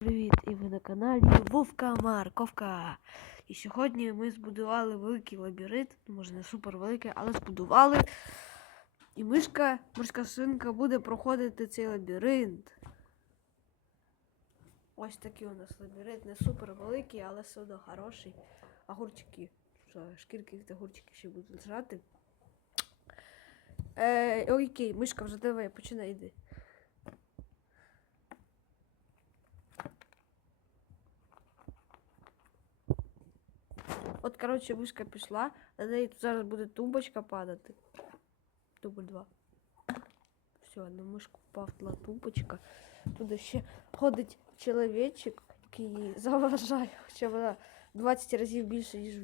Привіт! І ви на каналі Вовка Марковка. І сьогодні ми збудували великий лабіринт. Може не супер великий, але збудували. І мишка, морська свинка буде проходити цей лабіринт. Ось такий у нас лабіринт. Не супер великий, але все одно хороший. Огурчики. Шкірки від огурчиків ще будуть лежати. Е, окей, мишка вже давай, починай йди. От, коротше, вишка пішла, на неї зараз буде тумбочка падати. Дубль 2. Все, на мишку впала тумбочка. Туди ще ходить чоловічок, який їй заважає, хоча вона 20 разів більше, ніж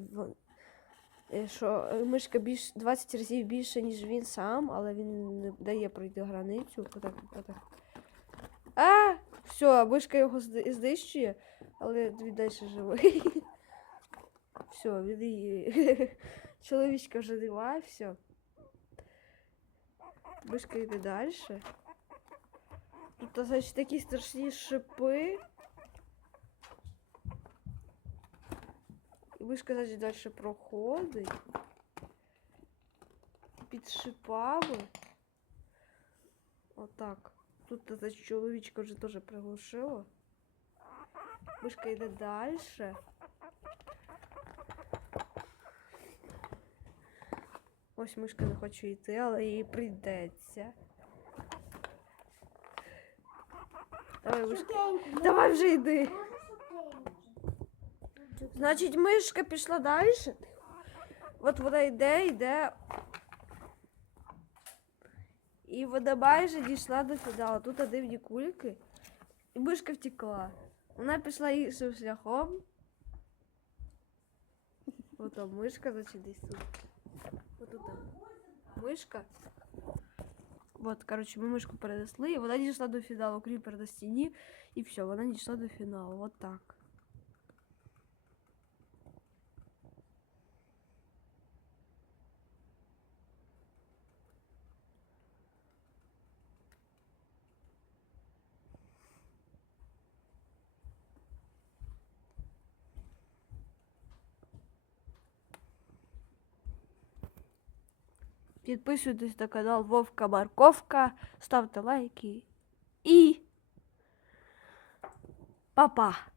е, що е, мишка більш 20 разів більше, ніж він сам, але він не дає пройти границю. Отак, отак. А! Все, мишка його знищує, але він далі живий. Все, він її. Чоловічка вже немає, все. Мишка йде далі. Тут, значить, такі страшні шипи. І мишка, значить, далі проходить. Під шипами. Отак. Тут, значить, чоловічка вже теж приглушила. Мишка йде далі. Ось мишка не хоче йти, але їй прийдеться. Давай, мишка. Давай вже йди. Значить, мишка пішла далі. От вона йде, йде. І вона майже дійшла до фіналу. Тут дивні кульки. І мишка втекла. Вона пішла іншим шляхом. От там мишка, значить, десь тут. Тут там. Вот, короче, мы мышку перенесли, и вона дійшла до фіналу. Кріпер на стіні, і все, вона дійшла до фіналу. Вот так. Підписуйтесь на канал Вовка Марковка, ставте лайки і па-па!